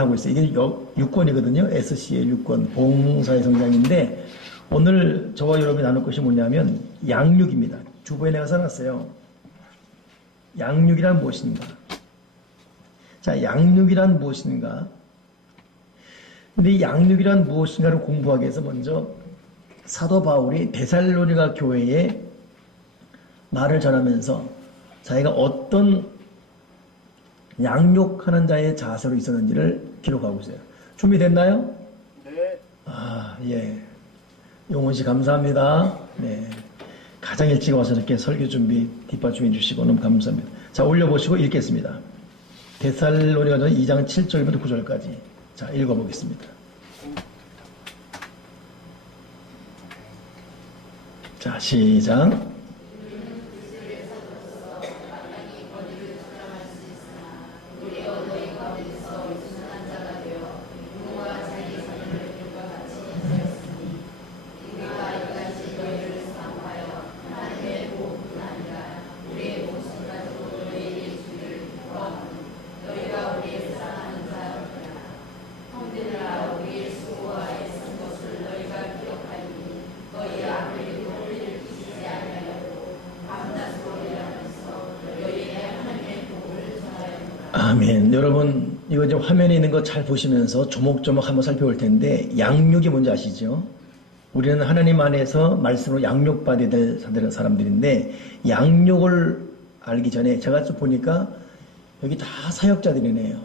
하고 있어요. 이게 6권이거든요. SC의 6권, 봉사의 성장인데, 오늘 저와 여러분이 나눌 것이 뭐냐면, 양육입니다. 주보에 내가 써놨어요. 양육이란 무엇인가? 자, 양육이란 무엇인가? 근데 이 양육이란 무엇인가를 공부하기 위해서 먼저 사도 바울이 데살로니가 교회에 말을 전하면서 자기가 어떤 양육하는 자의 자세로 있었는지를 기록하고 있어요. 준비됐나요? 네. 아, 예. 용훈 씨 감사합니다. 네. 가장 일찍 와서 이렇게 설교 준비 뒷받침해 주시고 너무 감사합니다. 자, 올려보시고 읽겠습니다. 데살로니가전 2장 7절부터 9절까지. 자, 읽어보겠습니다. 자, 시작. 아멘. 여러분, 이거 지금 화면에 있는 거 잘 보시면서 조목조목 한번 살펴볼 텐데, 양육이 뭔지 아시죠? 우리는 하나님 안에서 말씀으로 양육받아야 될 사람들인데, 양육을 알기 전에 제가 좀 보니까 여기 다 사역자들이네요.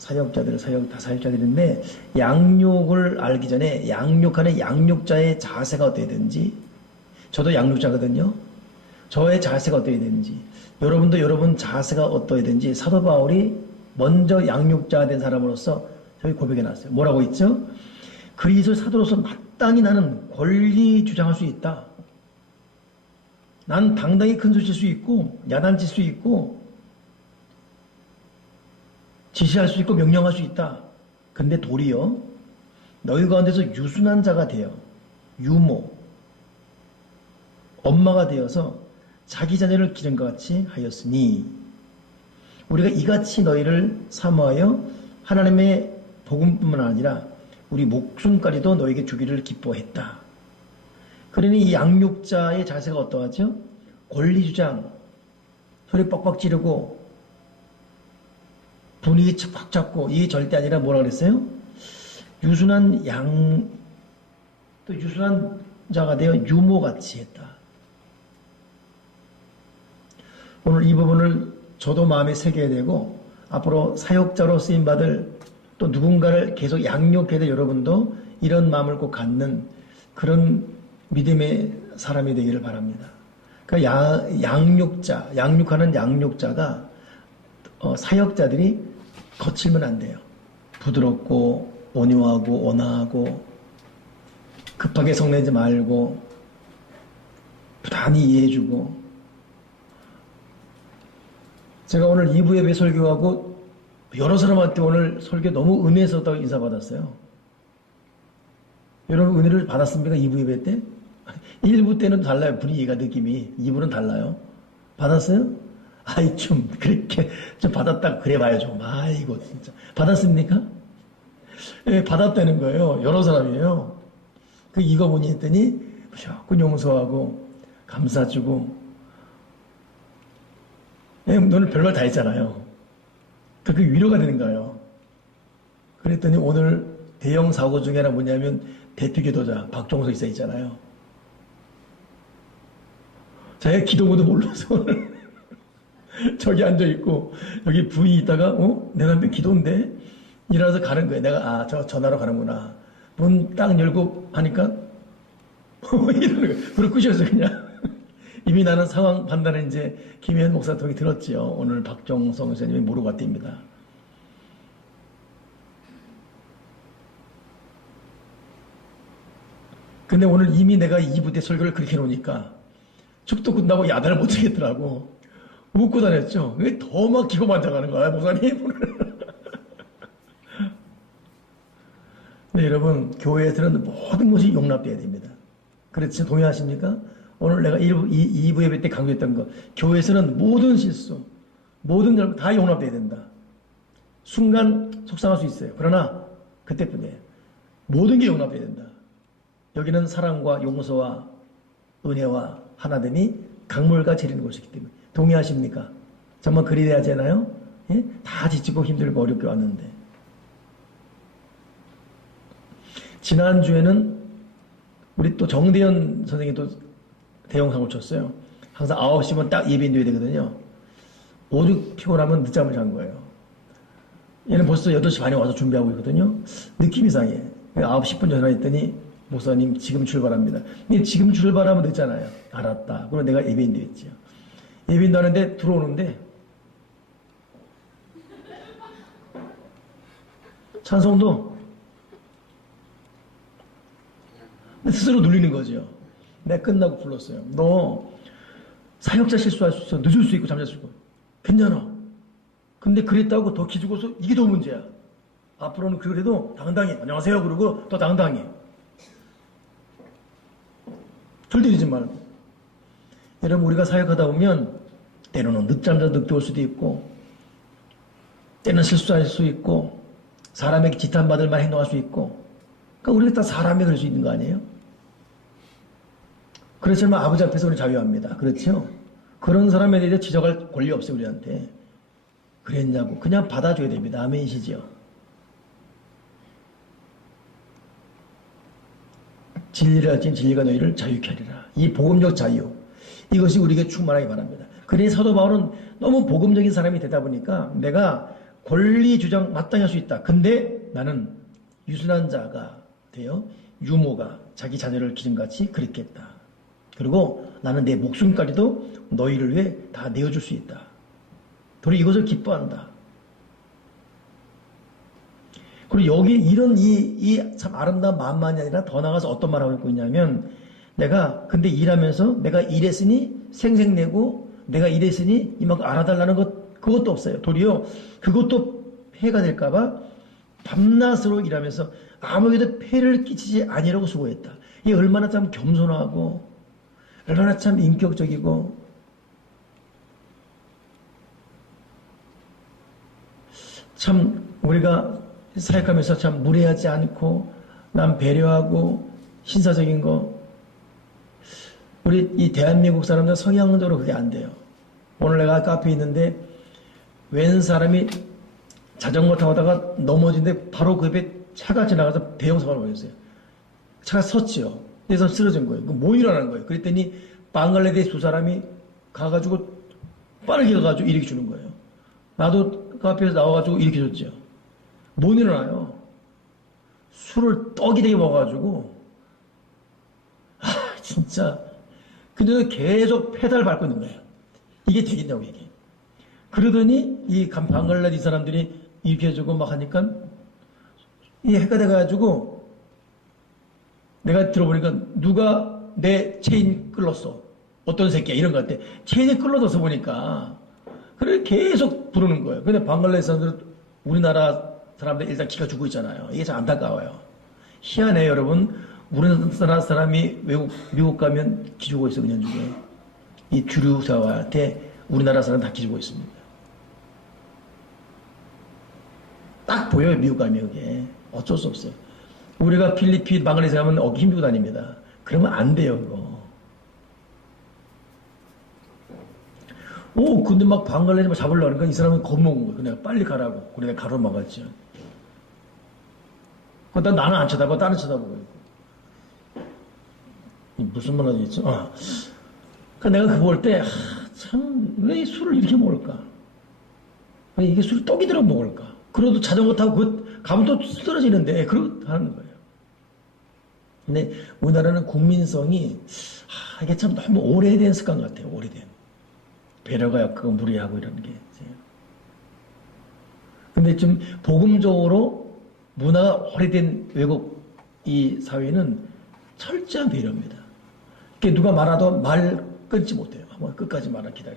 다 사역자들인데, 양육을 알기 전에 양육하는 양육자의 자세가 어떻게 되는지, 저도 양육자거든요. 저의 자세가 어떻게 되는지, 여러분도 여러분 자세가 어떠해야 되는지 사도 바울이 먼저 양육자 된 사람으로서 저희 고백해 놨어요. 뭐라고 했죠? 그리스도 사도로서 마땅히 나는 권리 주장할 수 있다. 난 당당히 큰 소리 칠 수 있고 야단칠 수 있고 지시할 수 있고 명령할 수 있다. 근데 도리어 너희 가운데서 유순한 자가 되어 유모 엄마가 되어서 자기 자녀를 기른 것 같이 하였으니 우리가 이같이 너희를 사모하여 하나님의 복음뿐만 아니라 우리 목숨까지도 너에게 주기를 기뻐했다. 그러니 이 양육자의 자세가 어떠하죠? 권리주장, 소리 뻑뻑 지르고 분위기 팍 잡고 이게 절대 아니라 뭐라 그랬어요? 유순한 또 유순한 자가 되어 유모같이 했다. 오늘 이 부분을 저도 마음에 새겨야 되고 앞으로 사역자로 쓰임받을 또 누군가를 계속 양육해야 될 여러분도 이런 마음을 꼭 갖는 그런 믿음의 사람이 되기를 바랍니다. 그러니까 양육하는 양육자가 사역자들이 거칠면 안 돼요. 부드럽고 온유하고 온화하고 급하게 성내지 말고 부단히 이해해주고 제가 오늘 2부 예배 설교하고 여러 사람한테 오늘 설교 너무 은혜스럽다고 인사받았어요. 여러분 은혜를 받았습니까? 2부 예배 때? 1부 때는 달라요. 분위기가 느낌이. 2부는 달라요. 받았어요? 아이 좀 그렇게 좀 받았다 그래봐요 좀. 아이고 진짜. 받았습니까? 예, 받았다는 거예요. 여러 사람이에요. 그 읽어보니 했더니 무조건 용서하고 감사주고 너는 별말 다 했잖아요. 그 위로가 되는 거예요. 그랬더니 오늘 대형 사고 중에 하나 뭐냐면 대표기도자 박종석 있어 있잖아요. 자기가 기도모도 몰라서 오늘 저기 앉아있고 여기 부인이 있다가 내가 몇 기도인데 일어나서 가는 거예요. 내가 저 전화로 가는구나. 문 딱 열고 하니까 이러는 거예요. 불을 끄셔서 그냥 이미 나는 상황 판단을 이제 김혜연 목사 통해 들었지요. 오늘 박종성 목사님이 모르고 왔답니다. 근데 오늘 이미 내가 2부 때 설교를 그렇게 해놓으니까 축도 끝나고 야단을 못 치겠더라고. 웃고 다녔죠. 왜 더 막 기고만장하는 거야, 목사님? 네, 여러분, 교회에서는 모든 것이 용납돼야 됩니다. 그렇지, 동의하십니까? 오늘 내가 2부 예배 때 강조했던 거, 교회에서는 모든 실수, 모든 걸 다 용납돼야 된다. 순간 속상할 수 있어요. 그러나 그때뿐이에요. 모든 게 용납해야 된다. 여기는 사랑과 용서와 은혜와 하나됨이 강물같이 흐르는 곳이기 때문에. 동의하십니까? 정말 그리 돼야 되나요? 예? 다 지치고 힘들고 어렵게 왔는데. 지난주에는 우리 또 정대현 선생님이 또 대형사고를 쳤어요. 항상 9시면 딱 예배인도야 되거든요. 오죽 피곤하면 늦잠을 잔 거예요. 얘는 벌써 8시 반에 와서 준비하고 있거든요. 느낌 이상해. 9시 10분 전에 했더니 목사님 지금 출발합니다. 근데 지금 출발하면 늦잖아요. 알았다. 그럼 내가 예배인도 했지요. 예배인도 하는데 들어오는데 찬송도 스스로 눌리는 거죠. 내가 끝나고 불렀어요. 너 사역자 실수할 수 있어. 늦을 수 있고 잠잘 수 있고. 괜찮아. 근데 그랬다고 더 기죽어서 이게 더 문제야. 앞으로는 그래도 당당히 안녕하세요 그러고 더 당당히. 들들이지 말고. 여러분 우리가 사역하다 보면 때로는 늦잠 자서 늦게 올 수도 있고 때는 실수할 수 있고 사람에게 지탄받을 만 행동할 수 있고 그러니까 우리가 다 사람이 그럴 수 있는 거 아니에요? 그렇지만 아버지 앞에서 우리 자유합니다. 그렇죠? 그런 사람에 대해 지적할 권리 없어요 우리한테. 그랬냐고 그냥 받아줘야 됩니다. 아멘이시죠? 진리를 알진 진리가 너희를 자유케 하리라. 이 복음적 자유 이것이 우리에게 충만하기 바랍니다. 그러니 사도 바울은 너무 복음적인 사람이 되다 보니까 내가 권리 주장 마땅히 할 수 있다. 근데 나는 유순한 자가 되어 유모가 자기 자녀를 기름같이 그립겠다. 그리고 나는 내 목숨까지도 너희를 위해 다 내어줄 수 있다. 도리 이것을 기뻐한다. 그리고 여기 이런 이 참 아름다운 마음만이 아니라 더 나가서 어떤 말을 하고 있냐면 내가 근데 일하면서 내가 일했으니 생색내고 내가 일했으니 이만큼 알아달라는 것 그것도 없어요. 도리어 그것도 폐해가 될까봐 밤낮으로 일하면서 아무에게도 폐를 끼치지 아니라고 수고했다. 이게 얼마나 참 겸손하고 얼마나 참 인격적이고 참 우리가 사역하면서 참 무례하지 않고 남 배려하고 신사적인 거 우리 이 대한민국 사람들 성향적으로 그게 안 돼요. 오늘 내가 카페에 있는데 웬 사람이 자전거 타고 다가 넘어진데 바로 그 옆에 차가 지나가서 대형 사고를 벌였어요. 차가 섰지요. 그래서 쓰러진 거예요. 뭐 일어나는 거예요. 그랬더니 방글라데시 두 사람이 가가지고 빠르게 가가지고 일으켜 주는 거예요. 나도 그 앞에서 나와가지고 일으켜 줬죠. 못 일어나요. 술을 떡이 되게 먹어가지고 진짜 근데 계속 페달 밟고 있는 거예요. 이게 되겠냐고 이게. 그러더니 이 방글라데시 사람들이 이렇게 해주고 막 하니까 이 해가 돼가지고 내가 들어보니까 누가 내 체인 끌었어. 어떤 새끼야 이런 것 같아. 체인이 끌어져서 보니까 그래 계속 부르는 거예요. 근데 방글라데시 사람들은 우리나라 사람들 일단 기가 죽고 있잖아요. 이게 참 안타까워요. 희한해요 여러분. 우리나라 사람이 미국 가면 기죽고 있어 그냥 중에. 이 주류사회한테 우리나라 사람 다 기죽고 있습니다. 딱 보여요 미국 가면 그게. 어쩔 수 없어요. 우리가 필리핀, 방글라데시 가면 어깨 힘주고 다닙니다. 그러면 안 돼요 그거. 오 근데 막 방글라데시 막 잡으려고 하니까 이 사람은 겁먹은 거예요. 내가 빨리 가라고. 그래 내가 가로막았죠. 나는 안 쳐다보고 다른 쳐다보고 있고. 무슨 말 하겠죠? 그러니까 내가 그거 볼 때 참 왜 술을 이렇게 먹을까? 왜 이게 술을 떡이 들어 먹을까? 그래도 자전거 타고 가면 또 쓰러지는데 그러고 하는 거예요. 근데 우리나라는 국민성이 이게 참 너무 오래된 습관 같아요. 오래된. 배려가 약하고 무례하고 이런 게. 근데 좀 복음적으로 문화가 오래된 외국 이 사회는 철저한 배려입니다. 그게 누가 말하도 말 끊지 못해요. 한번 끝까지 말아 기다려.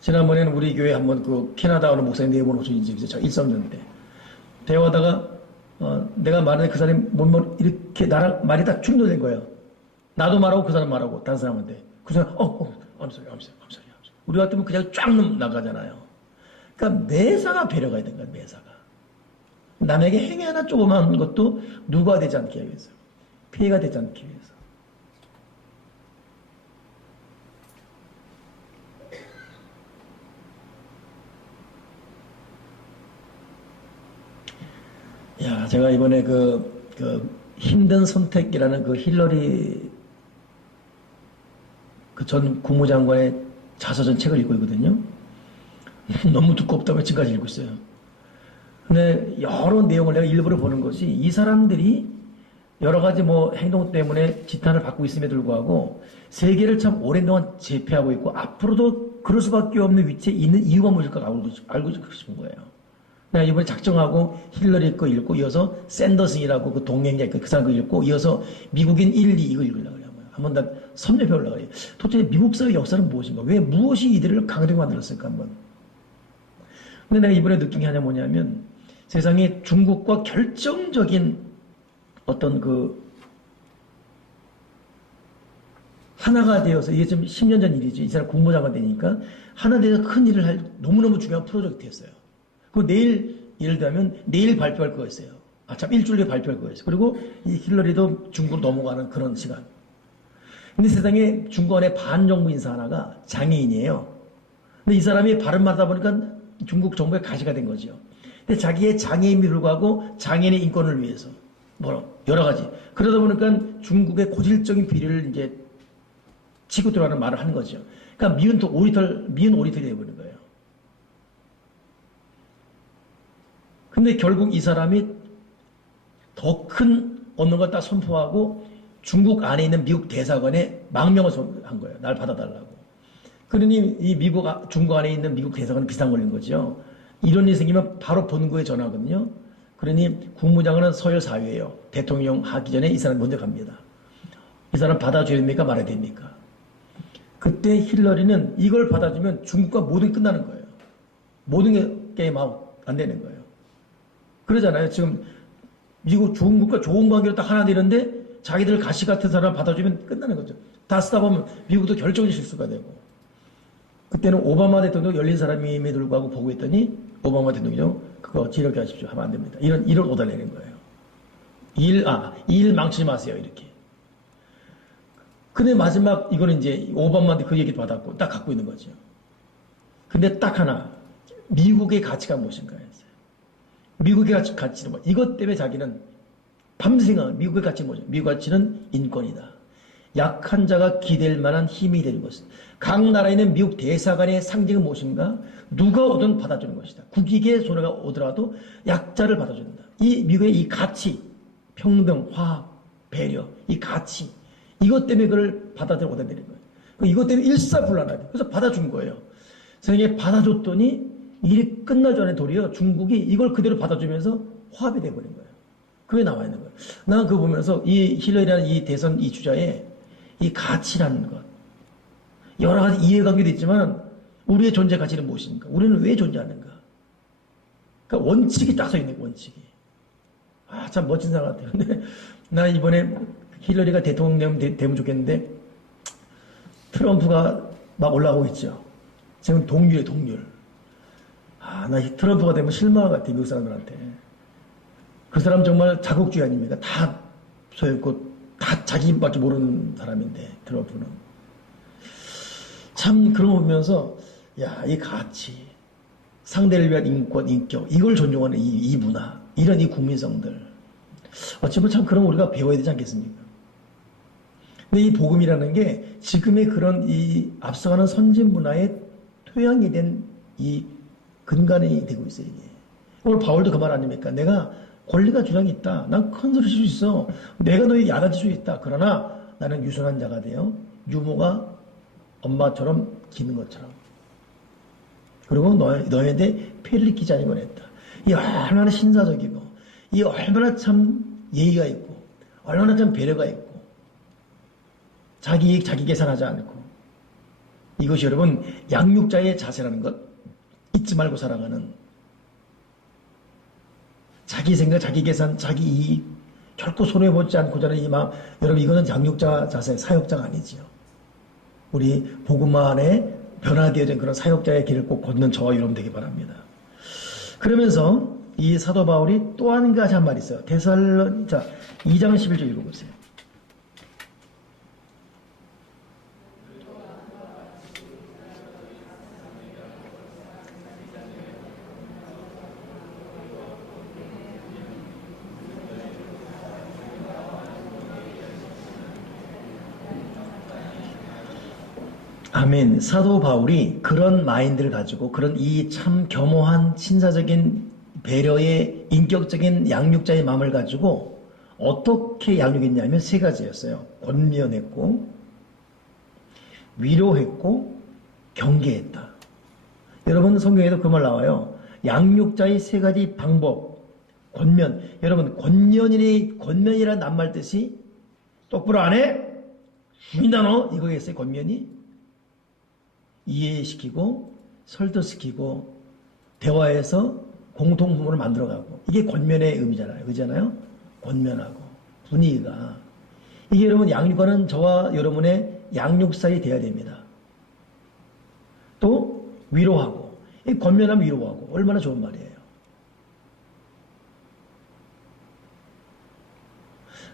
지난번에는 우리 교회 한번 그 캐나다 오는 목사님 네 분 오신 집에서 제가 있었는데 대화하다가 내가 말하는데 그 사람이 뭔 이렇게 나랑 말이 딱 충돌된 거예요. 나도 말하고 그 사람 말하고 다른 사람한테 그 사람 I'm sorry. 우리 같으면 그냥 쫙 나가잖아요. 그러니까 매사가 배려가 있는 거야, 매사가. 남에게 행위 하나 조그만 것도 누가 되지 않게 하기 위해서. 피해가 되지 않기 위해서. 야, 제가 이번에 그 힘든 선택이라는 그 힐러리 그 전 국무장관의 자서전 책을 읽고 있거든요. 너무 두껍다고 지금까지 읽고 있어요. 근데 여러 내용을 내가 일부러 보는 것이 이 사람들이 여러 가지 뭐 행동 때문에 지탄을 받고 있음에도 불구하고 세계를 참 오랜 동안 제패하고 있고 앞으로도 그럴 수밖에 없는 위치에 있는 이유가 무엇일까 알고 싶은 거예요. 내가 이번에 작정하고 힐러리 거 읽고 이어서 샌더슨이라고 그 동행자 그 사람 거 읽고 이어서 미국인 1, 2 이거 읽으려고 그래요. 한번 더 섭렵해 보려고 그래요. 도대체 미국 사회 역사는 무엇인가? 왜 무엇이 이들을 강하게 만들었을까 한번. 근데 내가 이번에 느낀 게 하나 뭐냐면 세상에 중국과 결정적인 어떤 그 하나가 되어서 이게 지금 10년 전 일이지. 이 사람 국무장관 되니까 하나 되어서 큰 일을 할 너무너무 중요한 프로젝트였어요. 그 내일 예를 들면 내일 발표할 거였어요. 참 일주일 뒤에 발표할 거였어요. 그리고 이 힐러리도 중국으로 넘어가는 그런 시간. 근데 세상에 중국 안에 반정부 인사 하나가 장애인이에요. 근데 이 사람이 발음하다 보니까 중국 정부의 가시가 된 거죠. 근데 자기의 장애인이 불구하고 장애인의 인권을 위해서 여러 가지. 그러다 보니까 중국의 고질적인 비리를 이제 치고 들어가는 말을 하는 거죠. 그러니까 미운 오리털이 되어버린 거예요. 근데 결국 이 사람이 더 큰 얻는 걸 딱 선포하고 중국 안에 있는 미국 대사관에 망명을 한 거예요. 날 받아달라고. 그러니 이 중국 안에 있는 미국 대사관은 비상 걸린 거죠. 이런 일이 생기면 바로 본국에 전화하거든요. 그러니 국무장관은 서열 4위예요. 대통령 하기 전에 이 사람 먼저 갑니다. 이 사람 받아줘야 됩니까? 말아야 됩니까? 그때 힐러리는 이걸 받아주면 중국과 모든 게 끝나는 거예요. 모든 게 게임 아웃 안 되는 거예요. 그러잖아요. 지금 미국 중국과 좋은 관계로 딱 하나 되는데 자기들 가시 같은 사람 받아주면 끝나는 거죠. 다 쓰다 보면 미국도 결정적 실수가 되고. 그때는 오바마 대통령 열린 사람임에도 불구하고 보고 있더니 오바마 대통령 그거 지력해 하십시오 하면 안 됩니다. 이런 오달 내는 거예요. 일 망치지 마세요 이렇게. 근데 마지막 이거는 이제 오바마한테 그 얘기도 받았고 딱 갖고 있는 거죠. 근데 딱 하나 미국의 가치가 무엇인가 했어요. 미국의 가치는 뭐 이것 때문에 자기는 밤새 생각 미국의 가치는 뭐죠? 미국 가치는 인권이다. 약한 자가 기댈 만한 힘이 되는 것은 각 나라에는 미국 대사관의 상징은 무엇인가? 누가 오든 받아주는 것이다. 국익에 손해가 오더라도 약자를 받아준다. 이 미국의 이 가치, 평등, 화합, 배려, 이 가치 이것 때문에 그걸 받아들여 오다 내린 거예요. 이것 때문에 일사불란하게 그래서 받아준 거예요. 세상에 받아줬더니 일이 끝날 전에 도리어 중국이 이걸 그대로 받아주면서 화합이 돼버린 거예요. 그게 나와 있는 거예요. 나는 그거 보면서 이 힐러리라는 이 대선 이 주자의 이 가치라는 것. 여러 가지 이해관계도 있지만 우리의 존재 가치는 무엇입니까? 우리는 왜 존재하는가? 그러니까 원칙이 딱 서 있는 거예요, 원칙이. 참 멋진 사람 같아요. 근데 나 이번에 힐러리가 대통령 되면 좋겠는데 트럼프가 막 올라오고 있죠. 지금 동률이에요, 동률. 나 트럼프가 되면 실망할 것 같아, 미국 사람들한테. 그 사람 정말 자국주의 아닙니까? 다 소유했고, 다 자기밖에 모르는 사람인데, 트럼프는. 참, 그런 거 보면서, 이 가치, 상대를 위한 인권, 인격, 이걸 존중하는 이 문화, 이런 이 국민성들. 어찌 보면 참 그런 우리가 배워야 되지 않겠습니까? 근데 이 복음이라는 게 지금의 그런 이 앞서가는 선진 문화의 토양이 된 이 근간이 되고 있어요, 이게. 오늘 바울도 그 말 아닙니까? 내가 권리가 주장이 있다. 난 큰 소리 칠 수 있어. 내가 너에게 야단칠 수 있다. 그러나 나는 유순한 자가 되어 유모가 엄마처럼 기는 것처럼. 그리고 너희한테 폐를 끼지 않은 건 했다. 이 얼마나 신사적이고, 이 얼마나 참 예의가 있고, 얼마나 참 배려가 있고, 자기 이익, 자기 계산하지 않고. 이것이 여러분, 양육자의 자세라는 것 잊지 말고 살아가는 자기 생각, 자기 계산, 자기 이익 결코 손해보지 않고자 하는 이 마음. 여러분 이거는 양육자 자세, 사역자가 아니지요. 우리 복음 안에 변화되어진 그런 사역자의 길을 꼭 걷는 저와 여러분 되기 바랍니다. 그러면서 이 사도 바울이 또 한 가지 한 말이 있어요. 자, 2장 11절 읽어보세요. 아멘. 사도 바울이 그런 마인드를 가지고 그런 이 참 겸허한 신사적인 배려의 인격적인 양육자의 마음을 가지고 어떻게 양육했냐면 세 가지였어요. 권면했고, 위로했고, 경계했다. 여러분 성경에도 그 말 나와요. 양육자의 세 가지 방법. 권면. 여러분 권면이란 낱말 뜻이 똑바로 안 해? 죽인다 너? 이거겠어요. 권면이. 이해시키고 설득시키고 대화해서 공통분모를 만들어가고 이게 권면의 의미잖아요. 그잖아요. 권면하고 분위기가 이게 여러분 양육과는 저와 여러분의 양육사이 돼야 됩니다. 또 위로하고 이 권면하면 위로하고 얼마나 좋은 말이에요.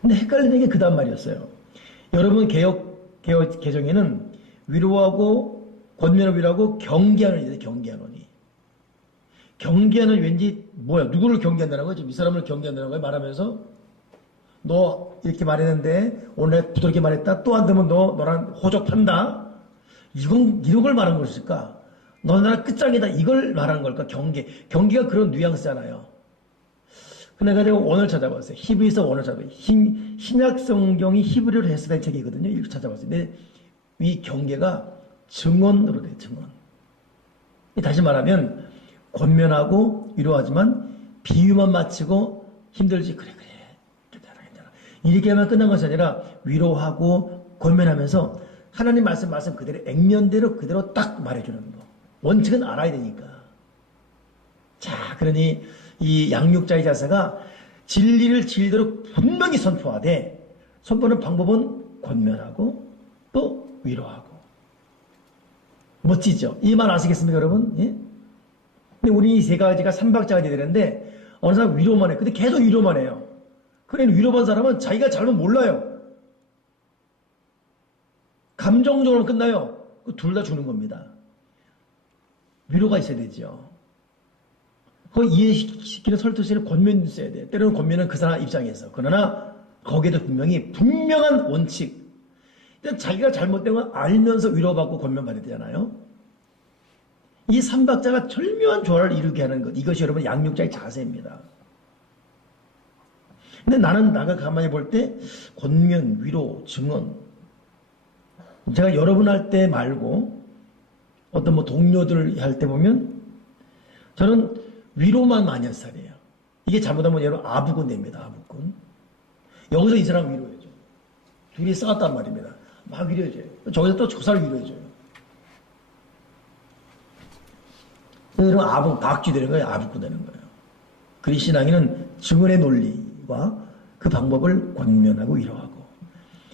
근데 헷갈리는 게 그 다음 말이었어요. 여러분 개정에는 위로하고 권면을 위로하고 경계하느니 경계하느니 경계하는 왠지 뭐야 누구를 경계한다는 거야? 지금 이 사람을 경계한다는 거야? 말하면서 너 이렇게 말했는데 오늘 부드럽게 말했다 또 안 되면 너랑 호적한다 이런 걸 말한 것일까? 너는 나랑 끝장이다 이걸 말한 걸까? 경계가 그런 뉘앙스잖아요. 내가 제가 원어를 찾아봤어요. 히브리서 원어를 찾아봤어요. 신약 성경이 히브리어로 해석된 책이거든요. 이렇게 찾아봤어요. 근데 이 경계가 증언으로 돼, 증언. 다시 말하면 권면하고 위로하지만 비유만 마치고 힘들지 그래 괜찮아 이렇게 하면 끝난 것이 아니라 위로하고 권면하면서 하나님 말씀 그대로 액면대로 그대로 딱 말해주는 거. 원칙은 알아야 되니까. 자, 그러니 이 양육자의 자세가 진리를 진리대로 분명히 선포하되 선포하는 방법은 권면하고 또 위로하고. 멋지죠? 이 말 아시겠습니까, 여러분? 예? 근데 우리 이 세 가지가 삼박자가 돼야 되는데, 어느 사람 위로만 해. 근데 계속 위로만 해요. 그러니 위로받은 사람은 자기가 잘못 몰라요. 감정적으로 끝나요. 둘 다 주는 겁니다. 위로가 있어야 되죠. 그 이해시키는 설득시키는 권면이 있어야 돼요. 때로는 권면은 그 사람 입장에서. 그러나 거기에도 분명한 원칙. 자기가 잘못된 건 알면서 위로받고 권면받아야 되잖아요. 이 삼박자가 절묘한 조화를 이루게 하는 것. 이것이 여러분 양육자의 자세입니다. 근데 나가 가만히 볼 때 권면, 위로, 증언. 제가 여러분 할 때 말고 어떤 동료들 할 때 보면 저는 위로만 많이 할 스타일이에요. 이게 잘못하면 여러분 아부군 됩니다. 아부군. 여기서 이 사람 위로해줘. 둘이 싸웠단 말입니다. 막 위로해줘요. 저기서 또 저 사람 위로해줘요. 이런 박쥐 되는 거예요. 아부꾼 되는 거예요. 그리스 신앙에는 증언의 논리와 그 방법을 권면하고 위로하고.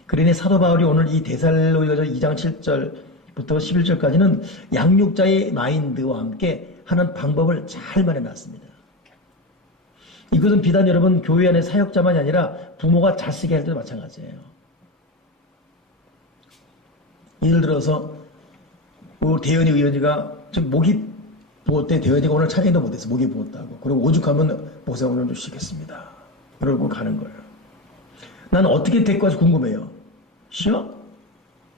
그러니 사도 바울이 오늘 이 데살로니가서 2장 7절부터 11절까지는 양육자의 마인드와 함께 하는 방법을 잘 말해놨습니다. 이것은 비단 여러분 교회 안의 사역자만이 아니라 부모가 자식이 할 때도 마찬가지예요. 예를 들어서 우리 대현이 의원이가 좀 목이 부었대. 대현이가 오늘 찬양도 못했어. 목이 부었다고. 그리고 오죽하면 목사 오늘 좀 쉬겠습니다. 그러고 가는 거예요. 나는 어떻게 데리고 와서 궁금해요. 쉬어?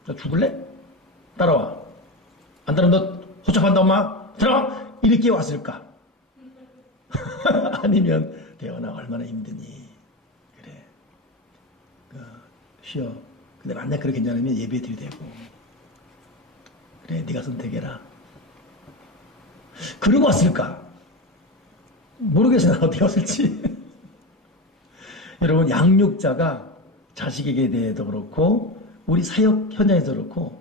나 죽을래? 따라와. 안 따르면 너 호적한다 엄마? 들어와! 이렇게 왔을까? 아니면 대현아 얼마나 힘드니? 그래. 쉬어. 근데 만약 그렇게 괜찮으면 예배 드려도 되고. 그래, 네가 선택해라. 그러고 왔을까? 모르겠어요. 어떻게 왔을지. 여러분, 양육자가 자식에게 대해도 그렇고 우리 사역 현장에서 그렇고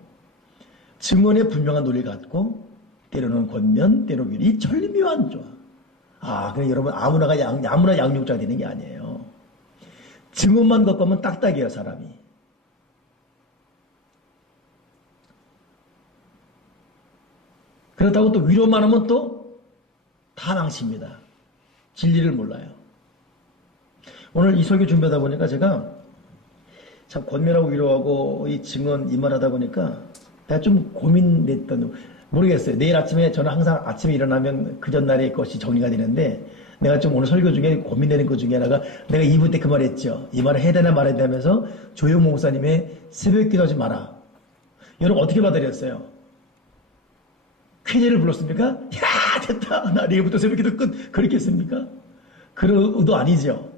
증언에 분명한 논리를 갖고 때로는 권면, 때로는 위로. 이 절묘한 조화. 그래 여러분 아무나 양육자가 되는 게 아니에요. 증언만 갖고 하면 딱딱해요, 사람이. 그렇다고 또 위로만 하면 또 다 망칩니다. 진리를 몰라요. 오늘 이 설교 준비하다 보니까 제가 참 권면하고 위로하고 이 증언 이 말하다 보니까 내가 좀 고민됐던, 모르겠어요. 내일 아침에, 저는 항상 아침에 일어나면 그 전날의 것이 정리가 되는데, 내가 좀 오늘 설교 중에 고민되는 것 중에 하나가, 내가 2부 때 그 말 했죠. 이 말을 해야 되나 말아야 되나 하면서 조용 목사님의 새벽 기도 하지 마라. 여러분 어떻게 받아들였어요? 쾌재를 불렀습니까? 야, 됐다. 나 내일부터 새벽 기도 끝. 그렇게 했습니까? 그런 의도 아니죠.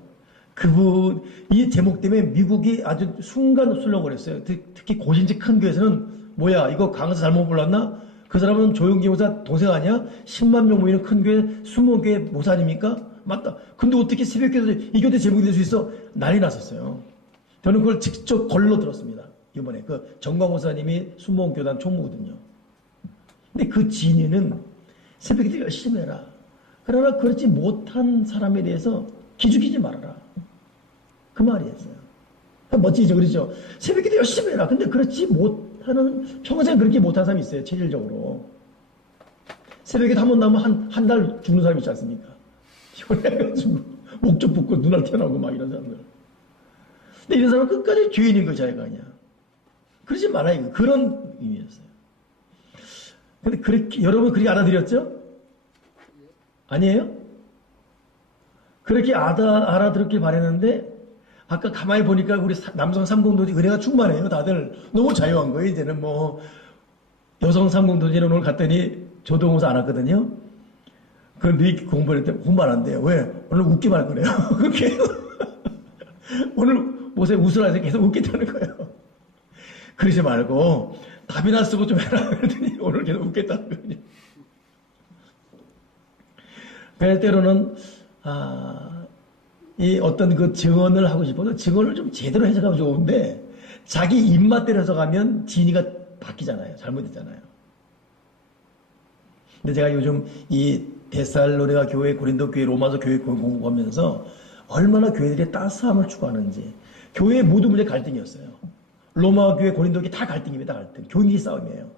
그분, 이 제목 때문에 미국이 아주 순간 술렁거렸어요. 특히 고신지 큰 교회에서는, 뭐야, 이거 강사 잘못 불렀나? 그 사람은 조용기 목사 동생 아니야? 10만 명 모이는 큰 교회, 20교회 목사 아닙니까? 맞다. 근데 어떻게 새벽 기도 이 교회 제목이 될 수 있어? 난리 났었어요. 저는 그걸 직접 걸로 들었습니다. 이번에 그 정광 목사님이 순복음교단 총무거든요. 근데 그 진위는 새벽 기도 열심히 해라. 그러나 그렇지 못한 사람에 대해서 기죽이지 말아라. 그 말이었어요. 멋지죠, 그렇죠? 새벽 기도 열심히 해라. 근데 그렇지 못하는, 평생 그렇게 못한 사람이 있어요, 체질적으로. 새벽에 한 번 나오면 한 달 죽는 사람이 있지 않습니까? 시원해가지고, 목젖 붓고 눈알 튀어나오고 막 이런 사람들. 근데 이런 사람은 끝까지 죄인인 거 자기가 아니야. 그러지 말아야 이거. 그런 의미였어요. 근데 그렇게, 여러분 그렇게 알아들였죠? 아니에요? 그렇게 알아들었길 바랬는데, 아까 가만히 보니까 우리 남성 삼공도지 은혜가 충만해요. 다들 너무 자유한 거예요. 이제는 뭐 여성 삼공도지는 오늘 갔더니 조동호사 안 왔거든요. 그런데 공부할 때 공부 안 한대요. 왜? 오늘 웃기만 할 거래요. 오늘 못에 웃으라서 계속 웃겠다는 거예요. 그러지 말고 답이나 쓰고 좀 해라. 그랬더니 오늘 계속 웃겠다는 거예요. 그럴 때로는 이 어떤 그 증언을 하고 싶어도 증언을 좀 제대로 해석하면 좋은데 자기 입맛대로 해석하면 진위가 바뀌잖아요. 잘못되잖아요. 근데 제가 요즘 이 데살로니가 교회, 고린도 교회, 로마서 교회 공부하면서 얼마나 교회들이 따스함을 추구하는지. 교회 모두 문제 갈등이었어요. 로마 교회, 고린도 교회 다 갈등입니다. 갈등. 교인끼리 싸움이에요.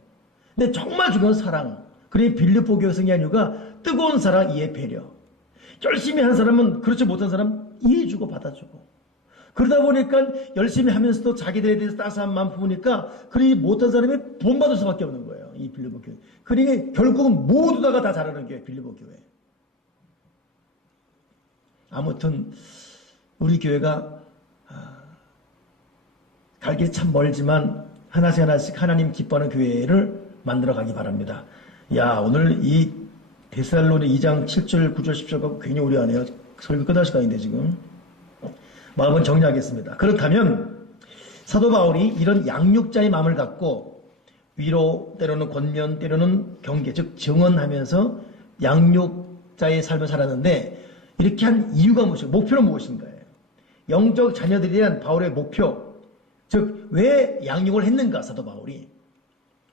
근데 정말 중요한 사랑. 그리고 빌립보 교회 승리한 이유가 뜨거운 사랑, 이해, 배려. 열심히 하는 사람은 그렇지 못한 사람 이해해주고 받아주고. 그러다 보니까 열심히 하면서도 자기들에 대해서 따스한 마음 품으니까 그러지 못한 사람이 본받을 수밖에 없는 거예요. 이 빌립보 교회. 그러니 결국은 모두 다 잘하는 교회, 빌립보 교회. 아무튼 우리 교회가 갈 길이 참 멀지만 하나씩 하나씩 하나님 기뻐하는 교회를 만들어 가기 바랍니다. 야, 오늘 이 데살로니 2장 7절, 9절, 10절 갖고 괜히 우려하네요. 설교 끝날 시간인데 지금. 마음은 정리하겠습니다. 그렇다면 사도 바울이 이런 양육자의 마음을 갖고 위로, 때로는 권면, 때로는 경계, 즉 증언하면서 양육자의 삶을 살았는데 이렇게 한 이유가 무엇인가? 목표는 무엇인가요? 영적 자녀들에 대한 바울의 목표, 즉 왜 양육을 했는가 사도 바울이.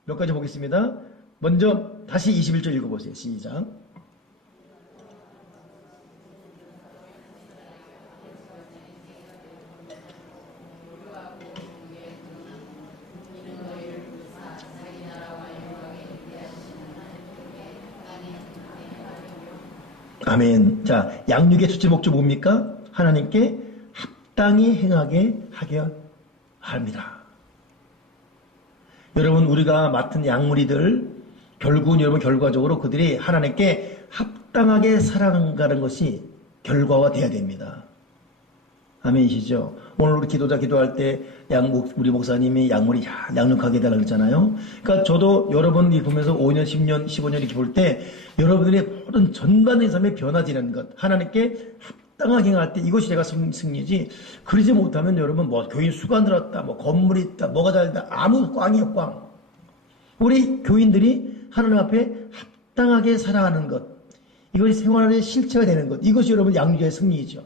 몇 가지 보겠습니다. 먼저 다시 21절 읽어보세요. 시작. 아멘. 자, 양육의 첫째 목적 뭡니까? 하나님께 합당히 행하게 하게 합니다. 여러분, 우리가 맡은 양무리들, 결국은 여러분 결과적으로 그들이 하나님께 합당하게 살아가는 것이 결과가 돼야 됩니다. 아멘이시죠? 오늘 우리 기도자 기도할 때 우리 목사님이 양무리 양육하게 해달라고 했잖아요. 그러니까 저도 여러분이 보면서 5년, 10년, 15년 이렇게 볼 때 여러분들의 모든 전반의 삶에 변화지는 것, 하나님께 합당하게 행할 때 이것이 제가 승리지. 그러지 못하면 여러분 뭐 교인 수가 늘었다, 뭐 건물이 있다, 뭐가 잘됐다, 아무 꽝이에요, 꽝. 우리 교인들이 하나님 앞에 합당하게 살아가는 것, 이것이 생활의 실체가 되는 것, 이것이 여러분 양육의 승리이죠.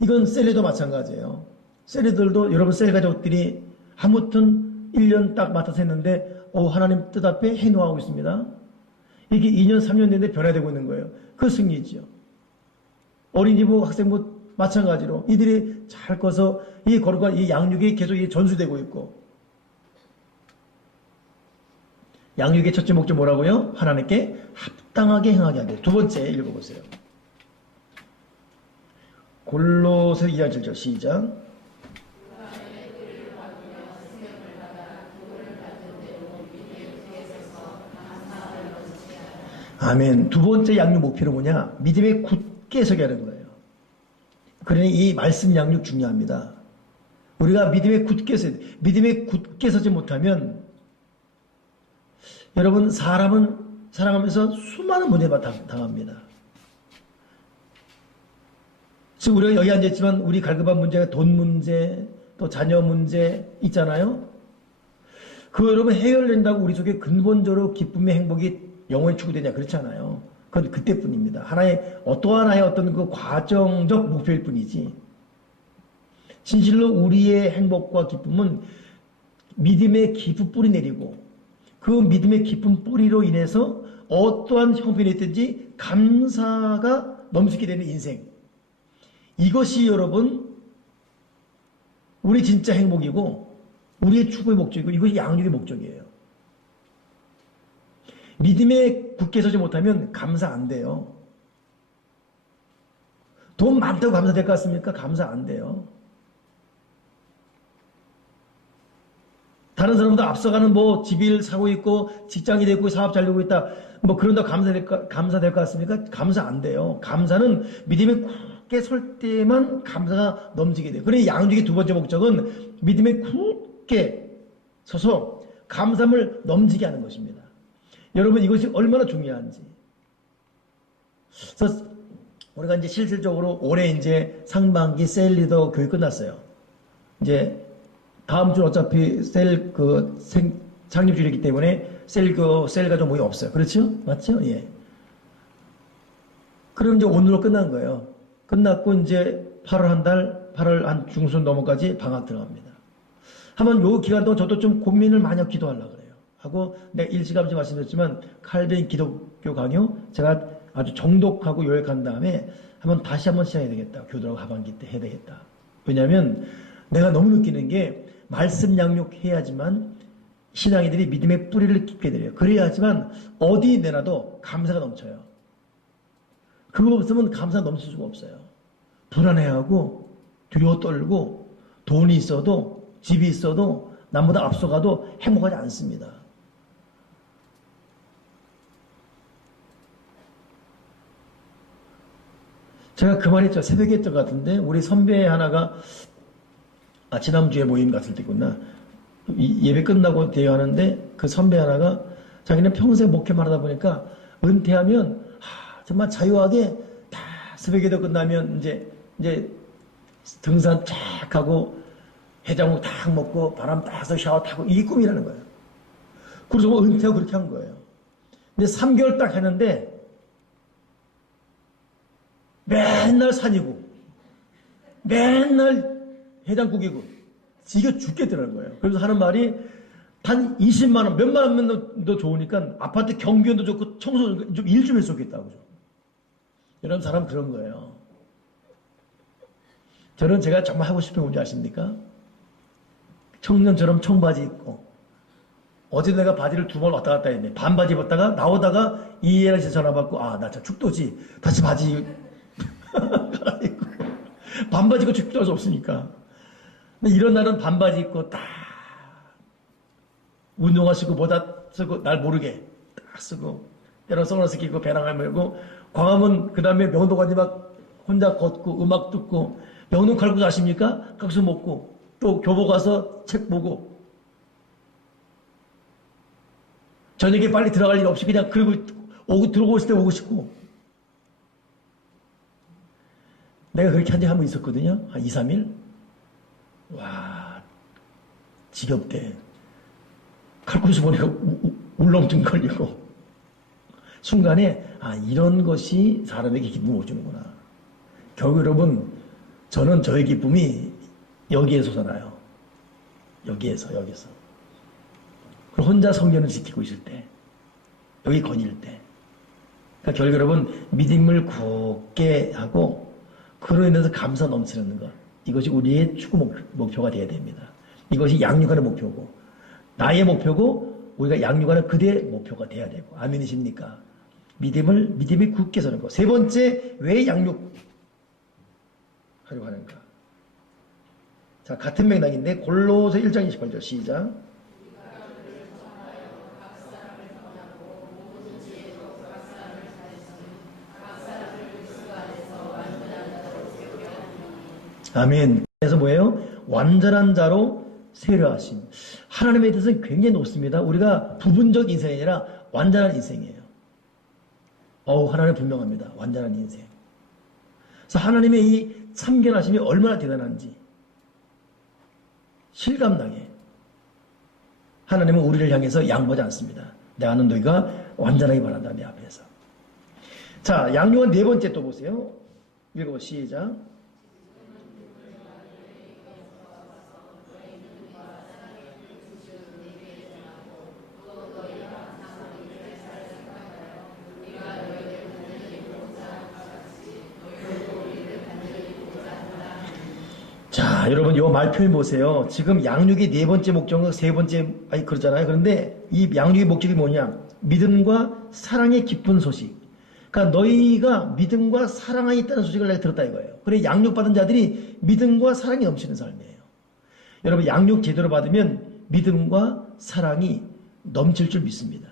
이건 셀레도 마찬가지예요. 셀레들도 여러분 셀 가족들이 아무튼 1년 딱 맡아서 했는데 하나님 뜻 앞에 해노하고 있습니다. 이게 2년 3년 됐는데 변화되고 있는 거예요. 그 승리죠. 어린이부 학생부 마찬가지로 이들이 잘 커서 이 거룩한 이 양육이 계속 전수되고 있고, 양육의 첫째 목적 뭐라고요? 하나님께 합당하게 행하게 하는 두 번째 읽어보세요. 골로새 2장 7절 시작. 아멘. 두 번째 양육 목표는 뭐냐? 믿음에 굳게 서게 하는 거예요. 그러니 이 말씀 양육 중요합니다. 우리가 믿음에 굳게 서지 못하면 여러분 사람은 살아가면서 수많은 문제를 당합니다. 지금 우리가 여기 앉아있지만 우리 갈급한 문제가 돈 문제 또 자녀 문제 있잖아요. 그거 여러분 해결된다고 우리 속에 근본적으로 기쁨의 행복이 영원히 추구되냐 그렇지 않아요. 그건 그때뿐입니다. 어떠한 하나의 어떤 그 과정적 목표일 뿐이지. 진실로 우리의 행복과 기쁨은 믿음의 깊은 뿌리 내리고 그 믿음의 깊은 뿌리로 인해서 어떠한 형편이 있든지 감사가 넘치게 되는 인생. 이것이 여러분 우리 진짜 행복이고 우리의 추구의 목적이고 이것이 양육의 목적이에요. 믿음에 굳게 서지 못하면 감사 안 돼요. 돈 많다고 감사될 것 같습니까? 감사 안 돼요. 다른 사람보다 앞서가는 집을 사고 있고 직장이 되고 사업 잘 되고 있다. 그런다고 감사될 것 같습니까? 감사 안 돼요. 감사는 믿음에 굳게 설 때만 감사가 넘치게 돼요. 그러니 양육의 두 번째 목적은 믿음에 굳게 서서 감사함을 넘치게 하는 것입니다. 여러분 이것이 얼마나 중요한지. 그래서 우리가 이제 실질적으로 올해 이제 상반기 세일 리더 교육 끝났어요. 이제 다음 주는 어차피 세일 창립주일이기 때문에 세일 가족 모임 없어요. 그렇죠? 맞죠? 예. 그럼 이제 오늘로 끝난 거예요. 끝났고 이제 8월 한 중순 넘어까지 방학 들어갑니다. 한번 요 기간 동안 저도 좀 고민을 많이 기도하려고 그래요. 하고 내가 일찌감치 말씀드렸지만 칼빈 기독교 강요 제가 아주 정독하고 요약한 다음에 다시 한번 시작해야 되겠다. 교도라고 하반기 때 해야 되겠다. 왜냐하면 내가 너무 느끼는 게 말씀 양육해야지만 신앙이들이 믿음의 뿌리를 깊게 들여요. 그래야지만 어디 내놔도 감사가 넘쳐요. 그거 없으면 감사가 넘칠 수가 없어요. 불안해하고 두려워 떨고 돈이 있어도 집이 있어도 남보다 앞서가도 행복하지 않습니다. 제가 그 말 했죠. 새벽에 했던 것 같은데 우리 선배 하나가 지난주에 모임 갔을 때구나. 예배 끝나고 대회하는데 그 선배 하나가 자기는 평생 목회만 하다 보니까 은퇴하면 정말 자유하게 다 새벽에도 끝나면 이제 등산 쫙 하고 해장국 딱 먹고 바람 딱 쐬서 샤워 타고 이게 꿈이라는 거예요. 그래서 은퇴하고 그렇게 한 거예요. 근데 3개월 딱 했는데 맨날 산이고 맨날 해장국이고 지겨 죽겠더라는 거예요. 그래서 하는 말이 단 20만 원, 몇만 원면 더 좋으니까 아파트 경비원도 좋고 청소 좀 일 좀 했었겠다고. 여러분 사람 그런 거예요. 저는 제가 정말 하고 싶은 게 뭔지 아십니까? 청년처럼 청바지 입고 어제 내가 바지를 2번 왔다 갔다 했네. 반바지 입었다가 나오다가 이해라씨 전화 받고 나 참 축도지. 다시 바지 갈아입고 반바지 입고 축도할 수 없으니까. 근데 이런 날은 반바지 입고 딱 운동화 신고 모자 쓰고 날 모르게 딱 쓰고 때로 선글라스 끼고 배낭을 메고 광화문 그 다음에 명동까지 막 혼자 걷고 음악 듣고 명동 칼국수 아십니까? 칼국수 먹고 또 교보 가서 책 보고 저녁에 빨리 들어갈 일 없이 그냥 그리고 들어오고 있을 때 오고 싶고 내가 그렇게 한 적이 한 번 있었거든요. 한 2, 3일. 와 지겹대. 칼국수 보니까 울렁증 걸리고 순간에 이런 것이 사람에게 기쁨을 못 주는구나. 결국 여러분 저는 저의 기쁨이 여기에서 솟아나요. 여기에서 그리고 혼자 성전을 지키고 있을 때 여기 거닐 때 그러니까 결국 여러분 믿음을 굳게 하고 그로 인해서 감사 넘치는 것 이것이 우리의 추구 목표가 되어야 됩니다. 이것이 양육하는 목표고 나의 목표고 우리가 양육하는 그대의 목표가 돼야 되고. 아멘이십니까? 믿음이 굳게 서는 거. 세 번째, 왜 양육하려고 하는가? 자, 같은 맥락인데 골로새 1장 28절 시작. 아멘. 그래서 뭐예요? 완전한 자로 세려하심. 하나님에 대해서는 굉장히 높습니다. 우리가 부분적 인생이 아니라 완전한 인생이에요. 하나님 분명합니다. 완전한 인생. 그래서 하나님의 이 참견하심이 얼마나 대단한지 실감나게. 하나님은 우리를 향해서 양보하지 않습니다. 나는 너희가 완전하게 바란다, 내 앞에서. 자, 양육은 네 번째 또 보세요. 읽어보 시작. 자, 여러분, 요 말 표현 보세요. 지금 양육의 네 번째 목적은 세 번째, 그러잖아요. 그런데 이 양육의 목적이 뭐냐? 믿음과 사랑의 기쁜 소식. 그러니까 너희가 믿음과 사랑이 있다는 소식을 내가 들었다 이거예요. 그래, 양육받은 자들이 믿음과 사랑이 넘치는 삶이에요. 여러분, 양육 제대로 받으면 믿음과 사랑이 넘칠 줄 믿습니다.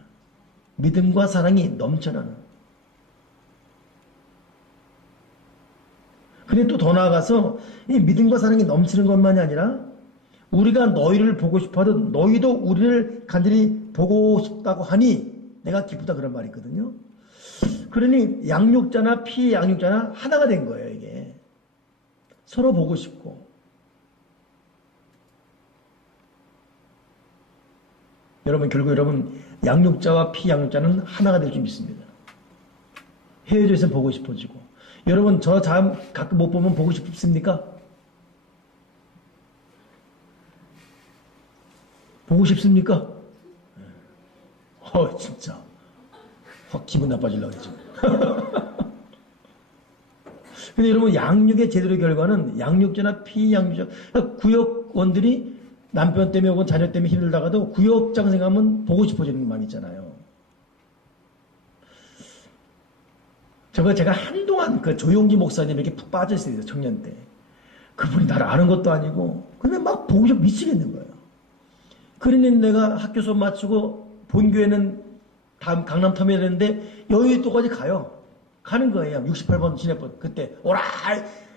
믿음과 사랑이 넘쳐나는. 근데 또 더 나아가서 이 믿음과 사랑이 넘치는 것만이 아니라 우리가 너희를 보고 싶어도 너희도 우리를 간절히 보고 싶다고 하니 내가 기쁘다, 그런 말이 있거든요. 그러니 양육자나 피양육자나 하나가 된 거예요. 이게 서로 보고 싶고. 여러분, 결국 여러분 양육자와 피양육자는 하나가 될 줄 믿습니다. 헤어져 있으면 보고 싶어지고. 여러분, 저 참 가끔 못 보면 보고 싶습니까? 보고 싶습니까? 진짜 확 기분 나빠지려고 그러죠. 근데 여러분, 양육의 제대로 결과는 양육자나 피양육자, 구역원들이 남편 때문에 혹은 자녀 때문에 힘들다가도 구역장 생각하면 보고 싶어지는 마음이 있잖아요. 제가 한동안 그 조용기 목사님에게 푹 빠져있어요, 청년 때. 그분이 나를 아는 것도 아니고, 그냥 막 보고 싶어 미치겠는 거예요. 그러니 내가 학교 수업 마치고 본교회는 다음 강남 터미널 했는데 여의도까지 가요. 가는 거예요. 68번 시내버스. 그때 오라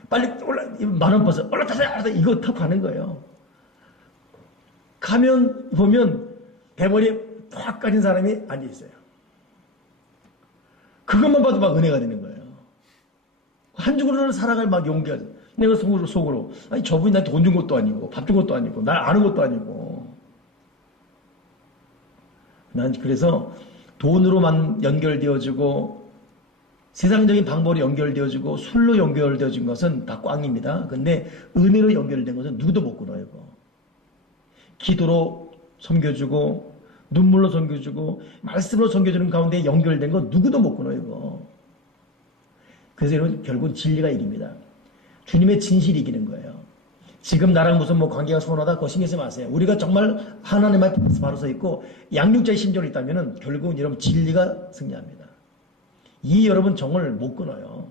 빨리 올라, 10,000원 버스 올라타세요. 이거 타고 가는 거예요. 가면 보면 대머리 확 가진 사람이 앉아있어요. 그것만 봐도 막 은혜가 되는 거예요. 한 주간을 살아갈 막 용기가 돼. 내가 속으로 아니, 저분이 나한테 돈 준 것도 아니고 밥 준 것도 아니고 날 아는 것도 아니고. 난 그래서 돈으로만 연결되어지고 세상적인 방법으로 연결되어지고 술로 연결되어진 것은 다 꽝입니다. 근데 은혜로 연결된 것은 누구도 못 끊어요. 기도로 섬겨주고 눈물로 섬겨주고 말씀으로 섬겨주는 가운데 연결된 거 누구도 못 끊어요. 이거. 그래서 여러분, 결국은 진리가 이깁니다. 주님의 진실이 이기는 거예요. 지금 나랑 무슨 관계가 소원하다 그거 신경 쓰지 마세요. 우리가 정말 하나님 앞에 바로 서 있고 양육자의 심정이 있다면 결국은 여러분 진리가 승리합니다. 이 여러분 정을 못 끊어요.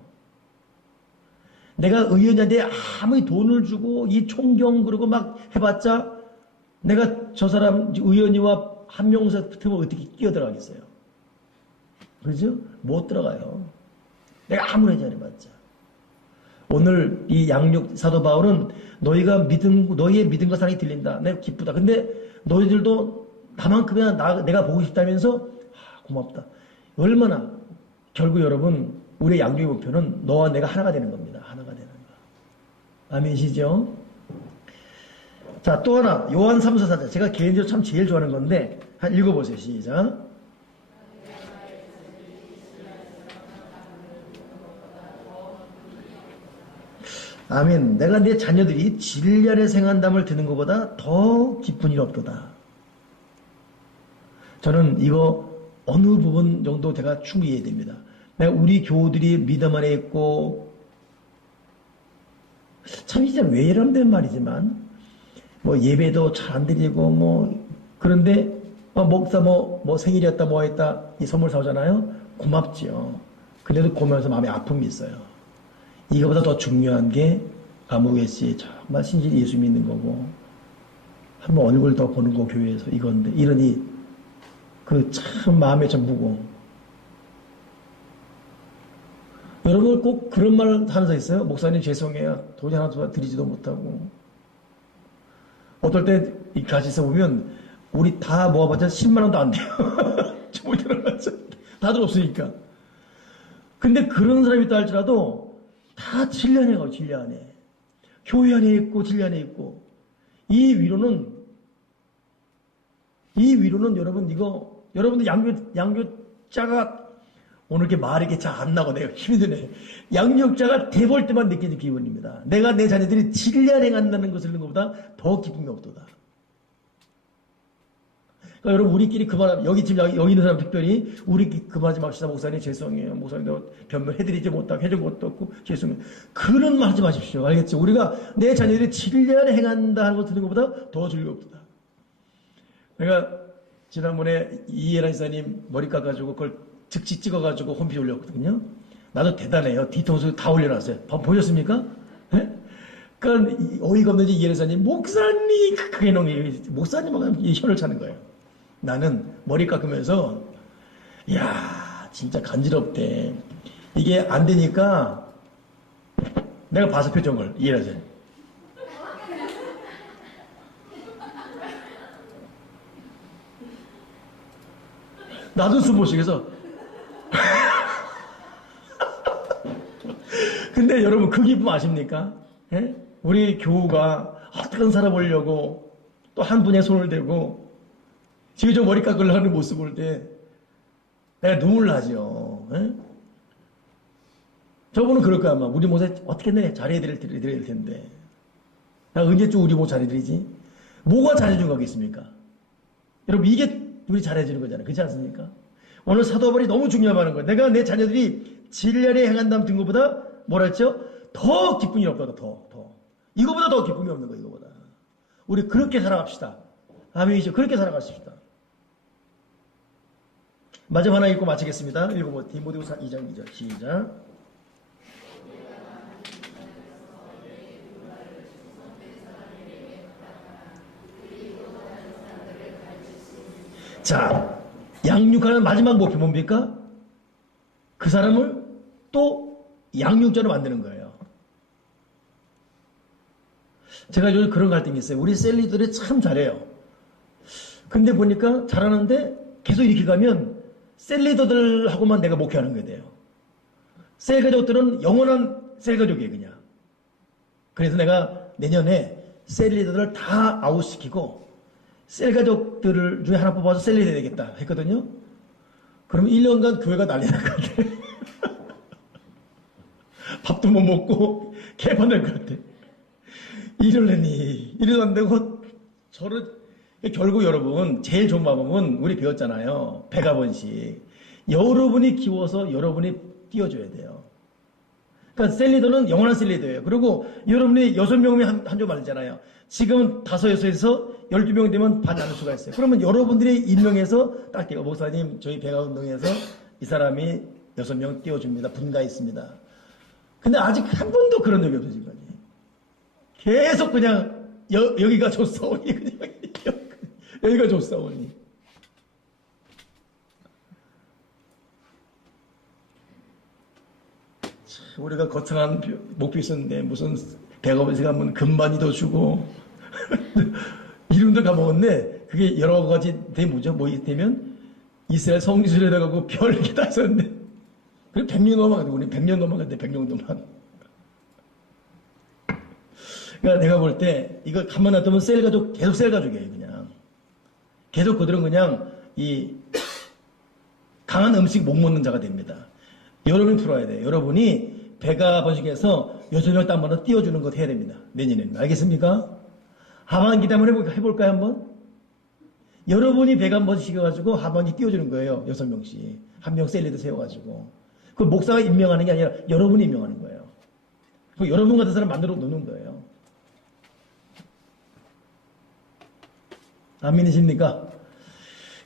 내가 의원한테 아무리 돈을 주고 이 총경 그러고 막 해봤자 내가 저 사람 의원이와 한명사 붙으면 어떻게 끼어들어가겠어요? 그렇죠? 못 들어가요. 내가 아무리 잘해봤자. 오늘 이 양육 사도 바울은 너희의 믿음과 사랑이 들린다. 내가 기쁘다. 근데 너희들도 나만큼이나 내가 보고 싶다면서 고맙다. 얼마나 결국 여러분 우리의 양육의 목표는 너와 내가 하나가 되는 겁니다. 하나가 되는 거. 아멘이시죠? 자, 또 하나 요한 3서 4장 제가 개인적으로 참 제일 좋아하는 건데 한 읽어보세요. 시작. 아멘. 내가 내 자녀들이 진리안에 생한담을 듣는 것보다 더 기쁜 일 없도다. 저는 이거 어느 부분 정도 제가 충분히 이해됩니다. 내가 우리 교우들이 믿음 안에 있고 참 이제 왜 이런데 말이지만 뭐 예배도 잘 안 드리고 뭐 그런데 목사 뭐 생일이었다 뭐 했다 이 선물 사오잖아요. 고맙지요. 근데도 보면서 마음에 아픔이 있어요. 이거보다 더 중요한 게 아무개 씨 정말 신실히 예수 믿는 거고 한번 얼굴 더 보는 거 교회에서 이건데 이러니 그 참 마음에 전부고 여러분 꼭 그런 말 하는 사람 있어요? 목사님 죄송해요. 돈이 하나 드리지도 못하고 어떨 때 같이 있어 보면 우리 다 모아봤자 10만 원도 안 돼요. 다들 없으니까. 근데 그런 사람이 있다 할지라도 다 진리 안에 가요. 진리 안에. 교회 안에 있고 진리 안에 있고 이 위로는 여러분 이거 여러분들 양육자가 오늘 이렇게 말이 이렇게 잘 안 나고 내가 힘이 드네. 양육자가 대볼 때만 느끼는 기분입니다. 내가 내 자녀들이 진리 안에 간다는 것을 듣는 것보다 더 기쁨이 없도다. 그러니까 여러분 우리끼리 그만하면 여기 있는 사람 특별히 우리끼리 그만하지 맙시다. 목사님 죄송해요. 목사님 변명해드리지 못하고 해준 것도 없고 죄송해요. 그런 말 하지 마십시오. 알겠죠? 우리가 내 자녀들이 진리 안에 행한다 하는 거 듣는 것보다 더 즐겁다. 내가 지난번에 이해란 지사님 머리 깎아주고 그걸 즉시 찍어가지고 홈페이지 올렸거든요. 나도 대단해요. 뒤통수 다 올려놨어요. 보셨습니까? 네? 그러니까 어이가 없는지 이해란 지사님 목사님 크게 놓은 목사님하고 혀를 차는 거예요. 나는 머리 깎으면서 이야 진짜 간지럽대. 이게 안 되니까 내가 봐서 표정을 이해하세요. 나도 숨 못 쉬겠어. 근데 여러분 그 기쁨 아십니까? 예? 우리 교우가 어떻게 살아보려고 또 한 분의 손을 대고 지금 저 머리 깎으려고 하는 모습 볼 때 내가 눈물 나죠. 예? 저분은 그럴 거야 아마. 우리 모세 어떻게 내 잘해드릴 텐데 나 언제쯤 우리 모 잘해드리지? 뭐가 잘해준 거겠습니까? 여러분 이게 우리 잘해주는 거잖아요. 그렇지 않습니까? 오늘 사도바울이 너무 중요하다는 거예요. 내가 내 자녀들이 진리안에 행한다는 든 것보다 뭐라 했죠? 더 기쁨이 없다. 더. 이거보다 더 기쁨이 없는 거예요. 이거보다. 우리 그렇게 살아갑시다. 아멘이죠. 그렇게 살아가십시다. 마지막 하나 읽고 마치겠습니다. 읽어보 디모데후서 2장 2절 시작. 자, 양육하는 마지막 목표 뭡니까? 그 사람을 또 양육자로 만드는 거예요. 제가 요즘 그런 갈등이 있어요. 우리 셀리들이 참 잘해요. 근데 보니까 잘하는데 계속 이렇게 가면 셀리더들하고만 내가 목회하는 게 돼요. 셀가족들은 영원한 셀가족이에요, 그냥. 그래서 내가 내년에 셀리더들을 다 아웃시키고 셀가족들 중에 하나 뽑아서 셀리더 해야 되겠다 했거든요. 그러면 1년간 교회가 난리 날 것 같아. 밥도 못 먹고 개판 될 것 같아. 이러려니 이래도 안 되고 저를 결국 여러분 제일 좋은 방법은 우리 배웠잖아요. 배가번식. 여러분이 키워서 여러분이 띄워줘야 돼요. 그러니까 셀리더는 영원한 셀리더예요. 그리고 여러분이 6명이 한 조 말잖아요. 지금은 5, 6에서 12명 되면 반 나눌 수가 있어요. 그러면 여러분들이 임명해서 딱 대가 목사님 저희 배가운동에서 이 사람이 6명 띄워줍니다. 분가했습니다. 근데 아직 한 번도 그런 적이 없어요. 지금까지. 계속 그냥 여기가 좋사오니 여기가 좋사오니 우리가 거창한 목표 있었는데 무슨 백업에서 가면 금반이 더 주고 이름도 까먹었네. 그게 여러 가지 뭐죠? 뭐 되면 이스라엘 성지순례 가고 별 이렇게 다 썼는데 그리고 100년 넘어갔는데 우리 100년 넘어갔는데 100년 동안. 그러니까 내가 볼 때 이거 가만 놔두면 셀가족 계속 셀가족이에요. 그냥 계속 그들은 그냥 이 강한 음식 못 먹는 자가 됩니다. 여러분이 풀어야 돼요. 여러분이 배가 번식해서 6명 딱 한번 띄워주는 것 해야 됩니다. 내년에는. 알겠습니까? 하반기 한번 해볼까요, 한번? 여러분이 배가 한번 시켜가지고 하반기 띄워주는 거예요. 6명씩. 한 명 셀리드 세워가지고. 그 목사가 임명하는 게 아니라 여러분이 임명하는 거예요. 그 여러분 같은 사람 만들어 놓는 거예요. 안 믿으십니까?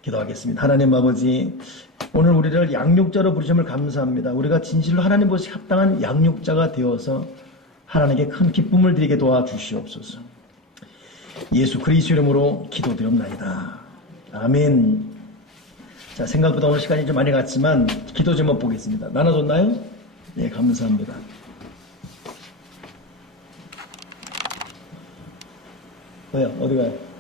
기도하겠습니다. 하나님 아버지, 오늘 우리를 양육자로 부르심을 감사합니다. 우리가 진실로 하나님 보시 합당한 양육자가 되어서 하나님께 큰 기쁨을 드리게 도와주시옵소서. 예수 그리스도 이름으로 기도드립나이다. 아멘. 자, 생각보다 오늘 시간이 좀 많이 갔지만 기도 제목 보겠습니다. 나눠줬나요? 네, 감사합니다. 뭐야, 어디 가요?